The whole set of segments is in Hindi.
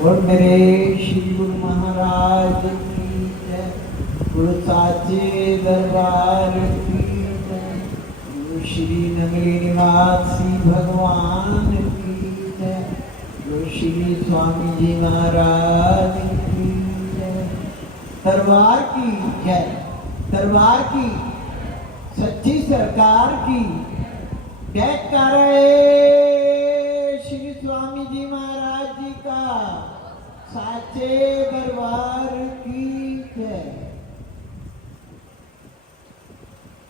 और मेरे श्री गुरु महाराज की जय, गुरु साचे दरबार की जय, गुरु श्री नगरी निवासी भगवान की जय, गुरु श्री स्वामी जी महाराज की जय। दरबार की जय, दरबार की सच्ची सरकार की जय करे श्री स्वामी जी महाराज जी का साचे दरबार की जय।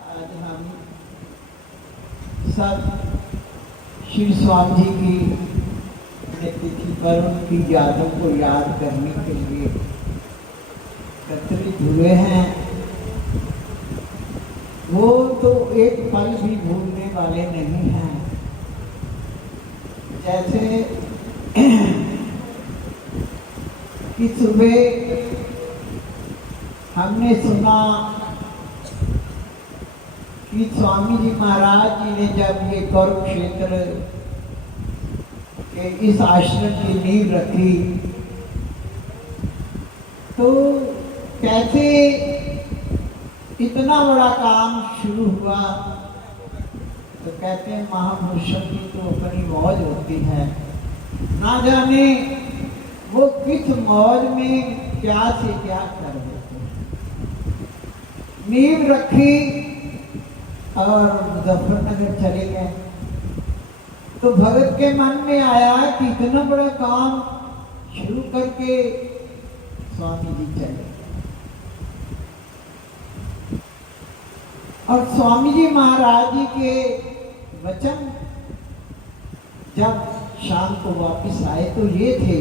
आज हम सब श्री स्वामी जी की तिथि पर उनकी यादों को याद करने के लिए एकत्रित हुए हैं। वो तो एक पल भी भूलने वाले नहीं हैं। जैसे कि सुबह हमने सुना कि स्वामी जी महाराज जी ने जब ये कुरुक्षेत्र के इस आश्रम की नींव रखी तो कैसे इतना बड़ा काम शुरू हुआ। तो कहते हैं महापुरुषों की तो अपनी मौज होती है, ना जाने वो किस मौज में क्या से क्या कर देते हैं। नींव रखी और मुजफ्फरनगर चले गए तो भगत के मन में आया कि इतना बड़ा काम शुरू करके स्वामी जी चले। और स्वामी जी महाराज जी के वचन जब शाम को वापस आए तो ये थे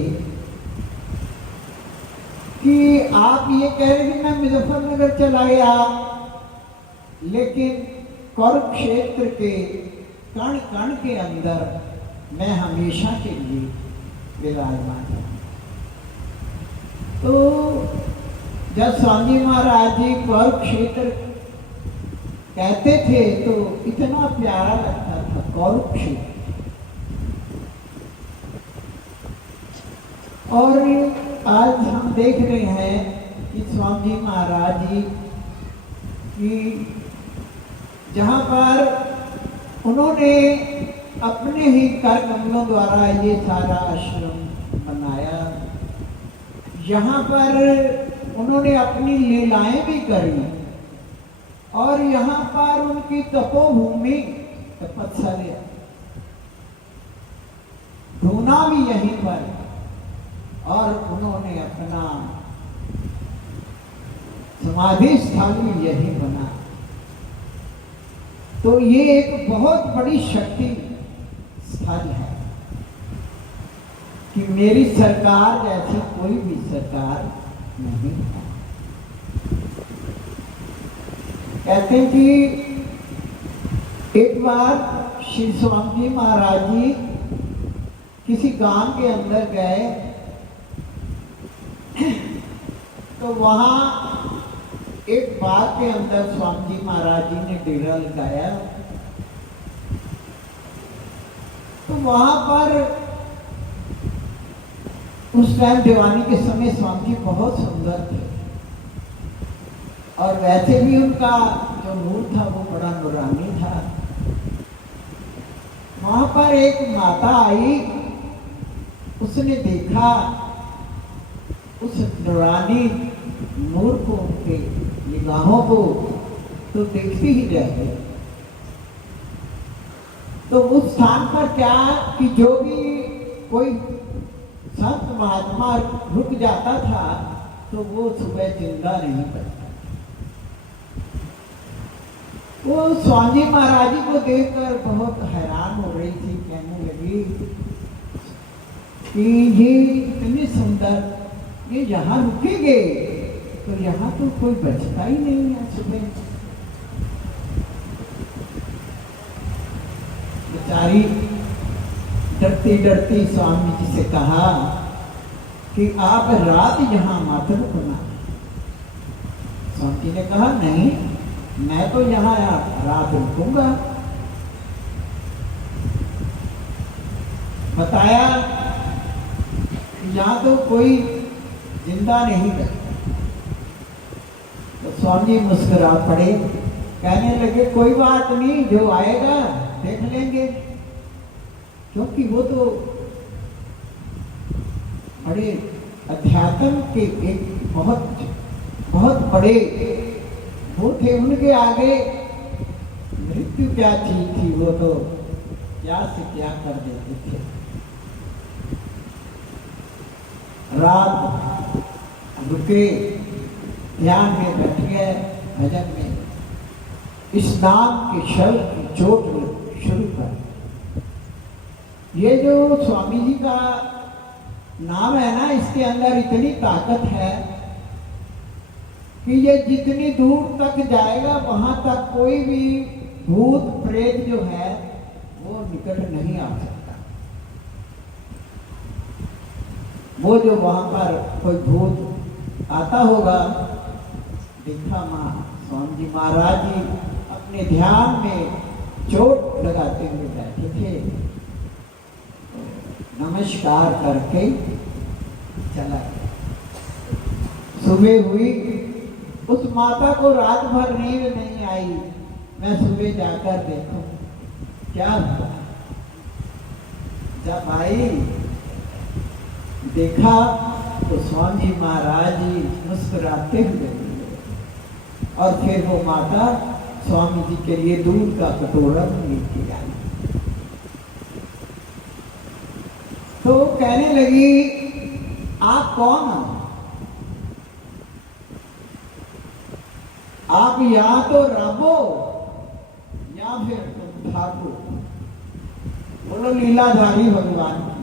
कि आप ये कह रहे कि मैं मुजफ्फरनगर चला गया, लेकिन कुरुक्षेत्र के कण कण के अंदर मैं हमेशा के लिए विराजमान हूं। तो जब स्वामी महाराज जी कुरुक्षेत्र कहते थे तो इतना प्यारा लगता था कुरुक्षेत्र। और आज हम देख रहे हैं कि स्वामी जी महाराज जी की जहाँ पर उन्होंने अपने ही कर कमलों द्वारा ये सारा आश्रम बनाया, यहाँ पर उन्होंने अपनी लीलाएं भी करी और यहाँ पर उनकी तपोभूमि तपस्या ढूंढा भी यहीं पर और उन्होंने अपना समाधि स्थल भी यही बना। तो ये एक बहुत बड़ी शक्ति स्थल है कि मेरी सरकार जैसी कोई भी सरकार नहीं है। कहते हैं कि एक बार श्री स्वामी जी महाराज जी किसी गांव के अंदर गए तो वहां एक बाग के अंदर स्वामी जी महाराज जी ने डेरा लगाया। तो वहां पर उस टाइम दीवानी के समय स्वामी जी बहुत सुंदर थे और वैसे भी उनका जो नूर था वो बड़ा नूरानी था। वहां पर एक माता आई, उसने देखा उस नूरानी नूर को, उनके निगाहों को, तो देखती ही रह गई। तो उस स्थान पर क्या कि जो भी कोई संत महात्मा रुक जाता था तो वो सुबह जिंदा नहीं करता। वो स्वामी महाराज जी को देखकर बहुत हैरान हो रही थी, कहने लगी कि ये इतने सुंदर, ये यहाँ रुकेंगे तो यहाँ तो कोई बचता ही नहीं है सुबह। बेचारी डरती डरती स्वामी जी से कहा कि आप रात यहाँ मत रुकना। स्वामी जी ने कहा नहीं, मैं तो यहाँ रात रुकूंगा। बताया यहाँ तो कोई जिंदा नहीं रहता। तो स्वामी जी मुस्कुरा पड़े, कहने लगे कोई बात नहीं, जो आएगा देख लेंगे। क्योंकि वो तो बड़े अध्यात्म के एक बहुत बहुत बड़े वो थे, उनके आगे मृत्यु क्या चीज थी, वो तो क्या से क्या कर देते थे। रात रुके, ध्यान में बैठ गए, भजन में स्नान के शल की चोट शुरू कर। ये जो स्वामी जी का नाम है ना, इसके अंदर इतनी ताकत है कि ये जितनी दूर तक जाएगा वहां तक कोई भी भूत प्रेत जो है वो निकट नहीं आ सकता। वो जो वहां पर कोई भूत आता होगा, देखा स्वामी जी महाराज जी अपने ध्यान में चोट लगाते हुए बैठे थे, नमस्कार करके चला गया। सुबह हुई, उस माता को रात भर नींद नहीं आई। मैं सुबह जाकर देखूं क्या हुआ। जब आई देखा तो स्वामी जी महाराज जी मुस्कुराते हुए, और फिर वो माता स्वामी जी के लिए दूध का कटोरा लेके आई। तो कहने लगी आप कौन हो? आप या तो रब हो या फिर तुम ठाकुर। बोलो लीलाधारी भगवान की।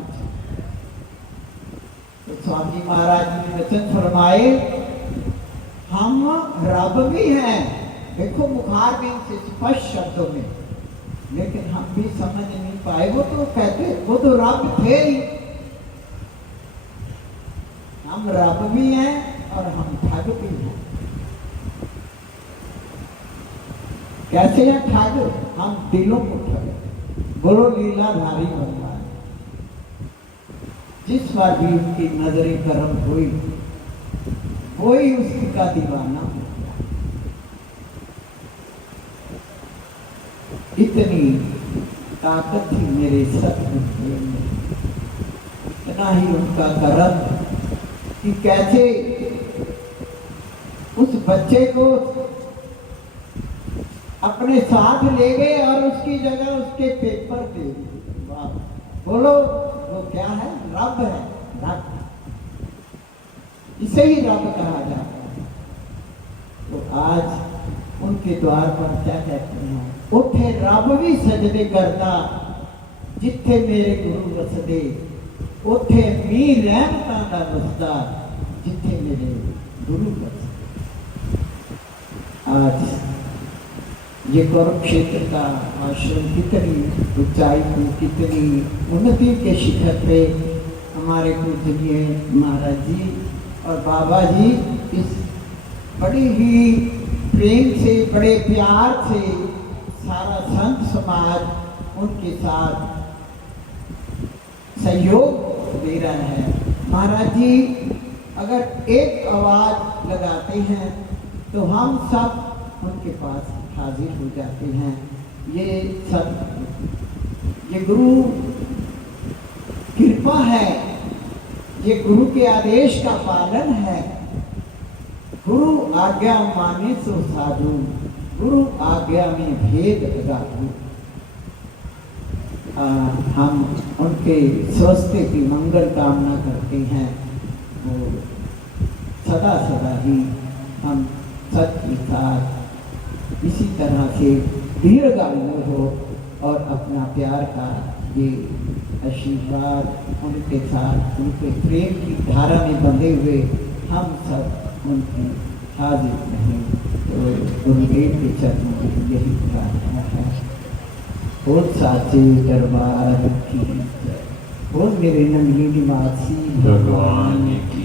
तो स्वामी महाराज जी ने वचन फरमाए, हम रब भी हैं। देखो मुखार में से स्पष्ट शब्दों में, लेकिन हम भी समझ नहीं पाए। वो तो कहते वो तो रब थे ही। हम रब भी हैं और हम ठग भी हैं। कैसे हैं ठग? हम दिलों को ठग। बोलो लीलाधारी भगवान। जिस बार भी उनकी नजरें करम हुई, कोई उसी का दीवाना हो गया। इतनी ताकत थी मेरे सतगुरु में, इतना ही उनका करम कि कैसे उस बच्चे को अपने साथ ले गए और उसकी जगह उसके पेपर दे दिए। बोलो वो क्या है? रब है, रब। इसे ही रब कहा जाता है। तो आज उनके द्वार पर क्या कहते हैं? उठे रब भी सजदे करता, जिथे मेरे गुरु वसदे, उठे मीर रहमतां दा वसदा, जिथे मेरे गुरु वसदे। आज ये कुरुक्षेत्र का आश्रम कितनी ऊंचाई को, कितनी उन्नति के शिखर पे हमारे पूजनीय महाराज जी और बाबा जी इस बड़ी ही प्रेम से, बड़े प्यार से सारा संत समाज उनके साथ सहयोग दे रहा है। महाराज जी अगर एक आवाज लगाते हैं तो हम सब उनके पास हाजिर हो जाते हैं। ये सब ये गुरु कृपा है, ये गुरु के आदेश का पालन है। गुरु आज्ञा माने सो साधु, गुरु आज्ञा में भेद अगाधु। हम उनके स्वास्थ्य की मंगल कामना करते हैं। वो सदा सदा ही हम सच के साथ इसी तरह से दीर्घायु हो और अपना प्यार का ये आशीर्वाद उनके साथ, उनके प्रेम की धारा में बंधे हुए हम सब उनके हाजिर रहें। तो गुरुदेव के चरणों में यही प्रार्थना है। और साचे दरबार की, और मेरे नंगली निवासी भगवान की।